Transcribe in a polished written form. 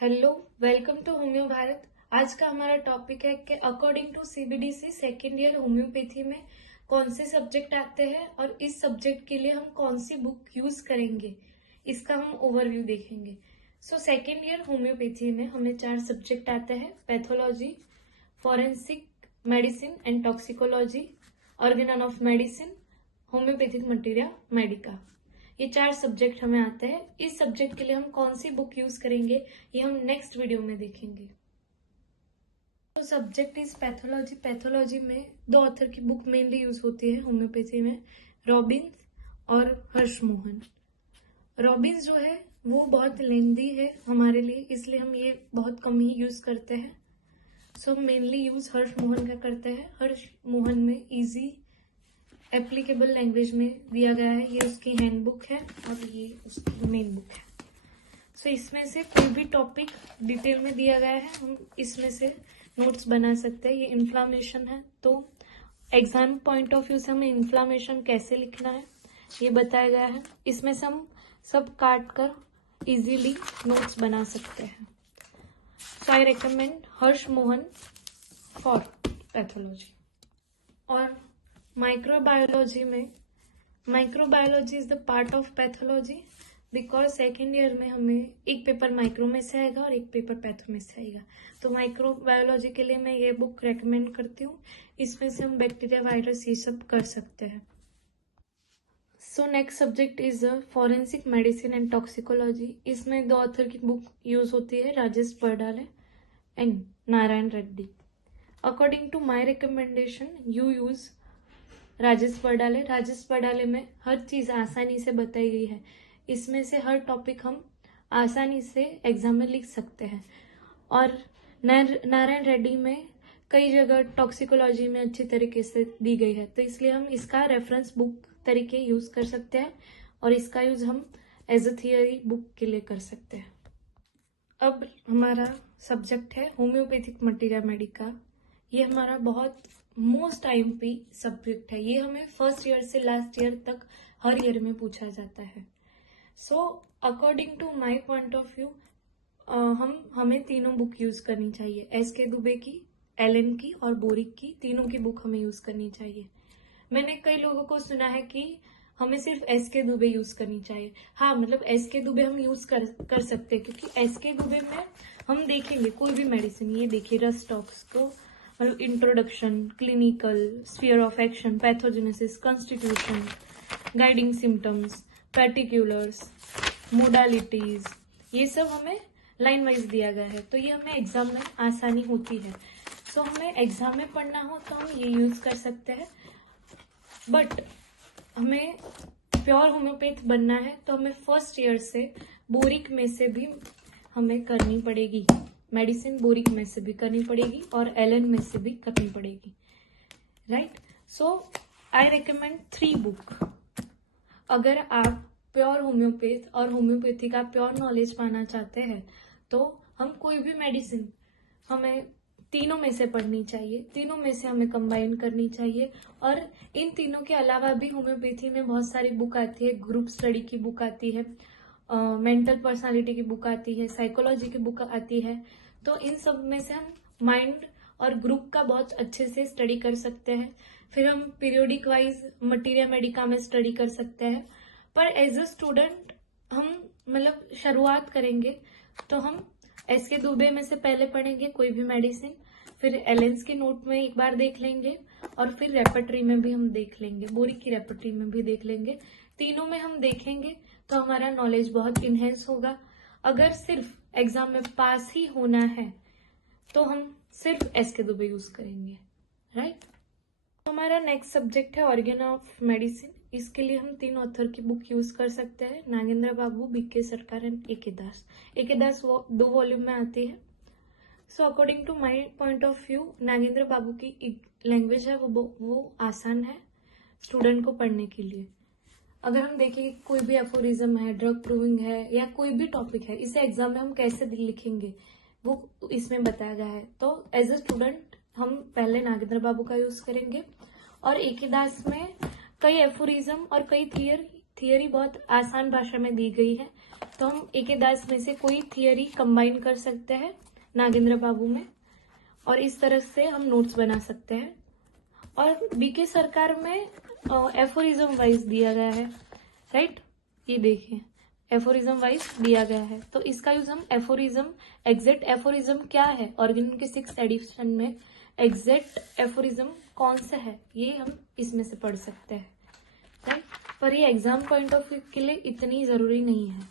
Hello, welcome to homeo Bharat. आज का हमारा टॉपिक है कि according to CBDC second year homeopathy में कौन से सब्जेक्ट आते हैं और इस सब्जेक्ट के लिए हम कौन सी बुक यूज करेंगे, इसका हम ओवरव्यू देखेंगे। सेकेंड ईयर होम्योपैथी में हमें 4 सब्जेक्ट आते हैं: pathology, forensic medicine and toxicology, Organon of medicine, homeopathic materia Medica. ये 4 सब्जेक्ट हमें आते हैं। इस सब्जेक्ट के लिए हम कौन सी बुक यूज करेंगे ये हम नेक्स्ट वीडियो में देखेंगे। तो सब्जेक्ट इज पैथोलॉजी। पैथोलॉजी में 2 ऑथर की बुक मेनली यूज होती है होम्योपैथी में, रॉबिन्स और हर्षमोहन। रॉबिन्स जो है वो बहुत लेंदी है हमारे लिए, इसलिए हम ये बहुत कम ही यूज करते हैं। हम मेनली यूज हर्षमोहन का करते हैं। हर्षमोहन में इजी एप्लीकेबल लैंग्वेज में दिया गया है। ये उसकी हैंडबुक है और ये उसकी मेन बुक है। इसमें से कोई भी टॉपिक डिटेल में दिया गया है, हम इसमें से नोट्स बना सकते हैं। ये इन्फ्लामेशन है, तो एग्जाम पॉइंट ऑफ व्यू से हमें इन्फ्लामेशन कैसे लिखना है ये बताया गया है। इसमें से हम सब काट कर इजीली नोट्स बना सकते हैं। I recommend Harsh Mohan for pathology. और माइक्रोबायोलॉजी में, microbiology is the part of pathology because second year में हमें एक पेपर माइक्रो में से आएगा और एक पेपर पैथो में से आएगा। तो माइक्रोबायोलॉजी के लिए मैं ये बुक रेकमेंड करती हूँ। इसमें से हम बैक्टीरिया, वायरस ये सब कर सकते हैं। Next subject is forensic medicine and toxicology. इसमें 2 ऑथर की बुक यूज होती है, Rajesh Pardale and Narayan Reddy. According to my recommendation you use Rajesh Pardale. Rajesh Pardale में हर चीज आसानी से बताई गई है। इसमें से हर टॉपिक हम आसानी से एग्जाम में लिख सकते हैं। और नारायण रेड्डी में कई जगह टॉक्सिकोलॉजी में अच्छी तरीके से दी गई है, तो इसलिए हम इसका रेफरेंस बुक तरीके यूज कर सकते हैं और इसका यूज हम एज अ थियरी बुक के लिए कर सकते हैं। अब हमारा सब्जेक्ट है होम्योपैथिक मटीरिया मेडिका। ये हमारा बहुत मोस्ट IMP सब्जेक्ट है। ये हमें फर्स्ट ईयर से लास्ट ईयर तक हर ईयर में पूछा जाता है। According to my point of view हमें तीनों बुक यूज करनी चाहिए। SK दुबे की, एलन की और बोरिक की, तीनों की बुक हमें यूज करनी चाहिए। मैंने कई लोगों को सुना है कि हमें सिर्फ SK दुबे यूज करनी चाहिए। हाँ, मतलब SK दुबे हम यूज कर सकते हैं, क्योंकि SK दुबे में हम देखेंगे कोई भी मेडिसिन, ये देखिए रस्टॉक्स को, मतलब introduction, clinical, sphere of action, pathogenesis, constitution, guiding symptoms, particulars, modalities, ये सब हमें लाइन वाइज दिया गया है, तो ये हमें एग्जाम में आसानी होती है। हमें एग्जाम में पढ़ना हो तो हम ये यूज कर सकते हैं। बट हमें प्योर होम्योपैथ बनना है तो हमें फर्स्ट ईयर से बोरिक में से भी हमें करनी पड़ेगी मेडिसिन, बोरिक में से भी करनी पड़ेगी और एलन में से भी करनी पड़ेगी, राइट। I recommend 3 book. अगर आप प्योर होम्योपैथ और होम्योपैथी का प्योर नॉलेज पाना चाहते हैं तो हम कोई भी मेडिसिन हमें तीनों में से पढ़नी चाहिए, तीनों में से हमें कंबाइन करनी चाहिए। और इन तीनों के अलावा भी होम्योपैथी में बहुत सारी बुक आती है। ग्रुप स्टडी की बुक आती है, मेंटल पर्सनालिटी की बुक आती है, साइकोलॉजी की बुक आती है। तो इन सब में से हम माइंड और ग्रुप का बहुत अच्छे से स्टडी कर सकते हैं। फिर हम पीरियोडिक वाइज मटीरिया मेडिका में स्टडी कर सकते हैं। पर एज अ स्टूडेंट हम मतलब शुरुआत करेंगे तो हम SK दुबे में से पहले पढ़ेंगे कोई भी मेडिसिन, फिर एलेंस के नोट में एक बार देख लेंगे और फिर रेपर्टरी में भी हम देख लेंगे, बोरिक की रेपर्टरी में भी देख लेंगे। तीनों में हम देखेंगे तो हमारा नॉलेज बहुत इनहेंस होगा। अगर सिर्फ एग्जाम में पास ही होना है तो हम सिर्फ SK दुबे यूज करेंगे, राइट। हमारा नेक्स्ट सब्जेक्ट है ऑर्गेन ऑफ मेडिसिन। इसके लिए हम 3 ऑथर की बुक यूज कर सकते हैं, Nagendra Babu, BK Sarkar and AK Das. AK Das 2 volume में आती है। According to my point of view Nagendra Babu की लैंग्वेज है वो आसान है स्टूडेंट को पढ़ने के लिए। अगर हम देखें कोई भी एफोरिज्म है, ड्रग प्रूविंग है या कोई भी टॉपिक है, इसे एग्जाम में हम कैसे लिखेंगे वो इसमें बताया गया है। तो एज ए स्टूडेंट हम पहले नागेंद्र बाबू का यूज करेंगे। और AK दास में कई एफोरिज्म और कई थियरी बहुत आसान भाषा में दी गई है, तो हम A.K. दास में से कोई थियरी कंबाइन कर सकते हैं नागेंद्र बाबू में, और इस तरह से हम नोट्स बना सकते हैं। और B.K. सरकार में एफोरिज्म वाइज दिया गया है, राइट, ये देखिए एफोरिज्म वाइज दिया गया है। तो इसका यूज हम एफोरिज्म, एग्जैक्ट एफोरिज्म क्या है, ऑर्गेनिज्म के 6th एडिशन में एग्जैक्ट एफोरिज्म कौन सा है, ये हम इसमें से पढ़ सकते हैं, राइट। पर ये एग्जाम पॉइंट ऑफ व्यू के लिए इतनी जरूरी नहीं है।